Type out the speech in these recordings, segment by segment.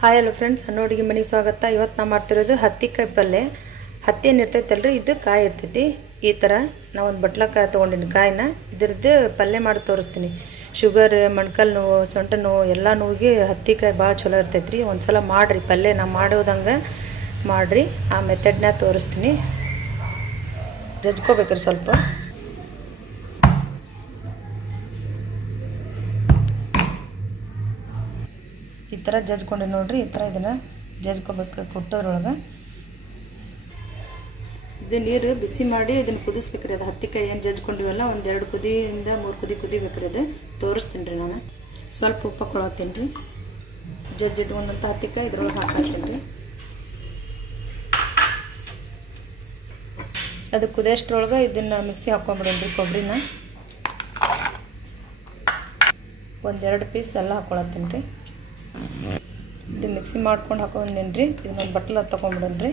Hi hello friends ಸಣ್ಣ ಅಡುಗೆ ಮನೆಗೆ ಸ್ವಾಗತ. ಇವತ್ತು ನಾವು ಮಾಡ್ತಿರೋದು ಹತ್ತಿಕಾಯಿ ಪಲ್ಯ ಹತ್ತಿ ಏನು ಇರ್ತೈತಲ್ರಿ? ಇದು ಕಾಯಿ ಇರ್ತೈತಿ. ಈ ಥರ ನಾವು ಒಂದು ಬಟ್ಲಕಾಯಿ ತೊಗೊಂಡಿನಿ ಕಾಯಿನ. ಇದ್ರದ್ದು ಪಲ್ಯ ಮಾಡಿ ತೋರಿಸ್ತೀನಿ. ಶುಗರ್ ಮಣ್ಕಲ್ ನೋವು, ಸೊಂಟ ನೋವು, ಎಲ್ಲ ನೋವಿಗೆ ಹತ್ತಿಕಾಯಿ ಭಾಳ ಚಲೋ ಇರ್ತೈತ್ರಿ. ಒಂದು ಸಲ ಮಾಡಿರಿ. ಪಲ್ಯ ನಾವು ಮಾಡೋದಂಗೆ ಮಾಡಿರಿ. ಆ ಮೆಥಡ್ನ ತೋರಿಸ್ತೀನಿ. ಜಜ್ಕೋಬೇಕ್ರಿ ಸ್ವಲ್ಪ. ಈ ಥರ ಜಜ್ಕೊಂಡೆ ನೋಡಿರಿ, ಈ ಥರ ಇದನ್ನು ಜಜ್ಕೋಬೇಕು ಕೊಟ್ಟೋದ್ರೊಳಗೆ ಇದು ನೀರು ಬಿಸಿ ಮಾಡಿ ಇದನ್ನು ಕುದಿಸ್ಬೇಕ್ರಿ, ಅದು ಹತ್ತಿಕಾಯಿ ಏನು ಜಜ್ಕೊಂಡಿವಲ್ಲ ಒಂದು ಎರಡು ಕುದಿಯಿಂದ ಮೂರು ಕುದಿ ಕುದಿಬೇಕ್ರಿ ಅದು. ತೋರಿಸ್ತೀನಿ ರೀ ನಾನು. ಸ್ವಲ್ಪ ಉಪ್ಪು ಕೊಳತೀನಿ ರೀ. ಜಜ್ಜ್ ಇಟ್ಕೊಂಡಂಥ ಹತ್ತಿಕಾಯಿ ಇದ್ರೊಳಗೆ ಹಾಕ್ತೀನಿ ರೀ. ಅದು ಕುದಿಯೋಷ್ಟ್ರೊಳಗೆ ಇದನ್ನು ಮಿಕ್ಸಿ ಹಾಕ್ಕೊಂಬಿಡೋಣ ಕೊಬ್ಬರಿನ. ಒಂದೆರಡು ಪೀಸ್ ಎಲ್ಲ ಹಾಕೊಳತ್ತೀನಿ ರೀ. ಇದು ಮಿಕ್ಸಿ ಮಾಡ್ಕೊಂಡು ಹಾಕೊಂಡೇನಿ ರೀ ಇದನ್ನೊಂದು ಬಟ್ಲ ತೊಗೊಂಬಿಡನ್ರಿ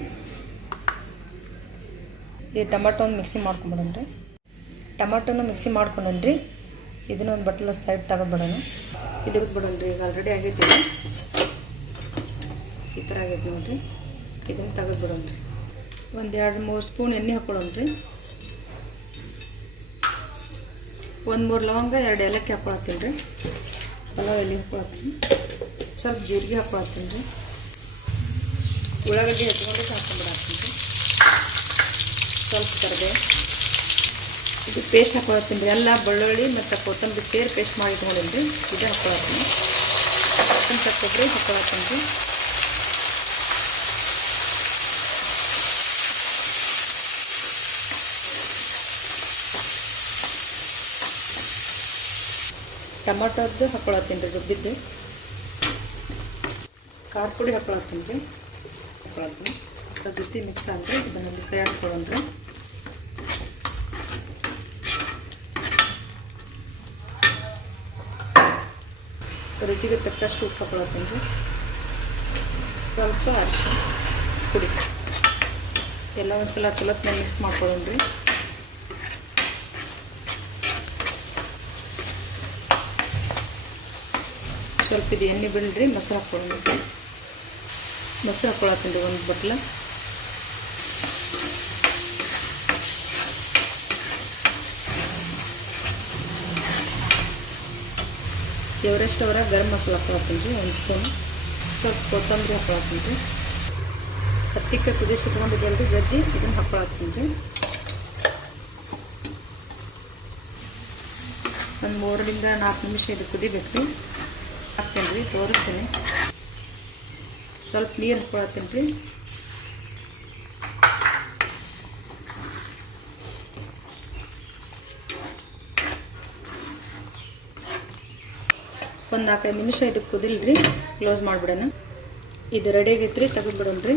ಈ ಟೊಮೆಟೊ ಒಂದು ಮಿಕ್ಸಿ ಮಾಡ್ಕೊಂಬಿಡನ್ರಿ ಟೊಮೆಟೊನ ಮಿಕ್ಸಿ ಮಾಡ್ಕೊಂಡನ್ರಿ. ಇದನ್ನೊಂದು ಬಟ್ಲ ಸೈಡ್ ತಗೋಬಿಡೋಣ ಇದು ಬಿಡೋಣ ರೀ ಈಗ ಆಲ್ರೆಡಿ ಆಗೈತಿ ಈ ಥರ ಆಗೈತೆ ನೋಡಿರಿ. ಇದನ್ನು ತೆಗೆದ್ಬಿಡೋಣ ರೀ ಒಂದು ಎರಡು ಮೂರು ಸ್ಪೂನ್ ಎಣ್ಣೆ ಹಾಕೊಳ್ಳೋಣ ರೀ ಒಂದು ಮೂರು ಲವಂಗ, ಎರಡು ಏಲಕ್ಕಿ ಹಾಕೊಳತ್ತೀನಿ ರೀ ಪಲಾವ್ ಎಲೆ ಹಾಕೊಳತ್ತೀನಿ? ಸ್ವಲ್ಪ ಜೀರಿಗೆ ಹಾಕೊಳತ್ತೀನಿ ರೀ ಉಳ್ಳಾಗಡ್ಡಿ ಹಚ್ಕೊಂಡು ಹಾಕೊಂಡ್ಬಿಡಾಕ್ತೀನಿ ರೀ ಸ್ವಲ್ಪ ಕರಿಬೇ ಇದು ಪೇಸ್ಟ್ ಹಾಕೊಳತ್ತೀನಿ ರೀ. ಎಲ್ಲ ಬೆಳ್ಳುಳ್ಳಿ ಮತ್ತು ಕೊತ್ತಂಬರಿ ಸೇರಿ ಪೇಸ್ಟ್ ಮಾಡಿ ಇಟ್ಕೊಂಡೀನಿ ರೀ. ಇದು ಹಾಕೊಳತ್ತೀನಿ ಕೊತ್ತಂಬರಿ ಕೊಬ್ಬರಿ ಹಾಕೊಳತ್ತೀನಿ ರೀ. ಟೊಮೊಟೊದ್ದು ಹಾಕೊಳತ್ತೀನಿ ರೀ ರುಬ್ಬಿದ್ದು. ಖಾರ ಪುಡಿ ಹಾಕೊಳತ್ತೀನಿ ರೀ ಹಾಕೊಳತ್ತೀನಿ ಅದ್ರ ಜೊತೆ ಮಿಕ್ಸ್ ಆದರೆ ಇದನ್ನು ಕೈ ಆಡಿಸ್ಕೊಳ್ಳೋಣ ರೀ ರುಚಿಗೆ ತಕ್ಕಷ್ಟು ಉಪ್ಪು ಹಾಕೊಳತ್ತೀನಿ ರೀ ಸ್ವಲ್ಪ ಅರಿಶಿನ ಪುಡಿ. ಎಲ್ಲ ಒಂದ್ಸಲ ಚಲೋತ್ನ ಮಿಕ್ಸ್ ಮಾಡ್ಕೊಳ್ಳೋಣ ಸ್ವಲ್ಪ ಇದು ಎಣ್ಣೆ ಬಿಡ್ರಿ ಮೊಸರು ಹಾಕ್ಕೊಳ್ಳೋಣ ಮೊಸರು ಹಾಕ್ಕೊಳತ್ತೀನಿ ಒಂದು ಬಟ್ಲ. ಎವರೆಸ್ಟ್ ಅವರ ಗರಂ ಮಸಾಲ ಹಾಕೊಳತ್ತೀನಿ ರೀ ಒಂದು ಸ್ಪೂನು. ಸ್ವಲ್ಪ ಕೊತ್ತಂಬರಿ ಹಾಕೊಳತ್ತೀನಿ ರೀ ಹತ್ತಿಕ್ಕೆ ಕುದಿಸಿ ಜಜ್ಜಿ, ಇದನ್ನು ಹಾಕೊಳತ್ತೀನಿ ರೀ ಒಂದು ಮೂರರಿಂದ ನಾಲ್ಕು ನಿಮಿಷ ಇದು ಕುದಿಬೇಕು ರೀ ಹಾಕ್ತೀನಿ ರೀ ತೋರಿಸ್ತೀನಿ. ಸ್ವಲ್ಪ ನೀರು ಹಾಕ್ಕೊಳತ್ತೀನಿ ರೀ. ಒಂದು ನಾಲ್ಕೈದು ನಿಮಿಷ ಇದು ಕುದಿಲ್ರಿ ಕ್ಲೋಸ್ ಮಾಡಿಬಿಡೋಣ. ಇದು ರೆಡಿ ಆಗೈತೆ ರೀ ತೆಗೆದ್ಬಿಡೋಣ ರೀ.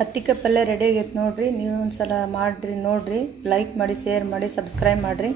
ಹತ್ತಿಕಾಯಿ ಪಲ್ಯ ರೆಡಿ ಆಗೈತೆ ನೋಡಿರಿ ನೀವು ಒಂದು ಸಲ ಮಾಡಿರಿ, ನೋಡಿರಿ ಲೈಕ್ ಮಾಡಿ ಶೇರ್ ಮಾಡಿ ಸಬ್ಸ್ಕ್ರೈಬ್ ಮಾಡಿರಿ.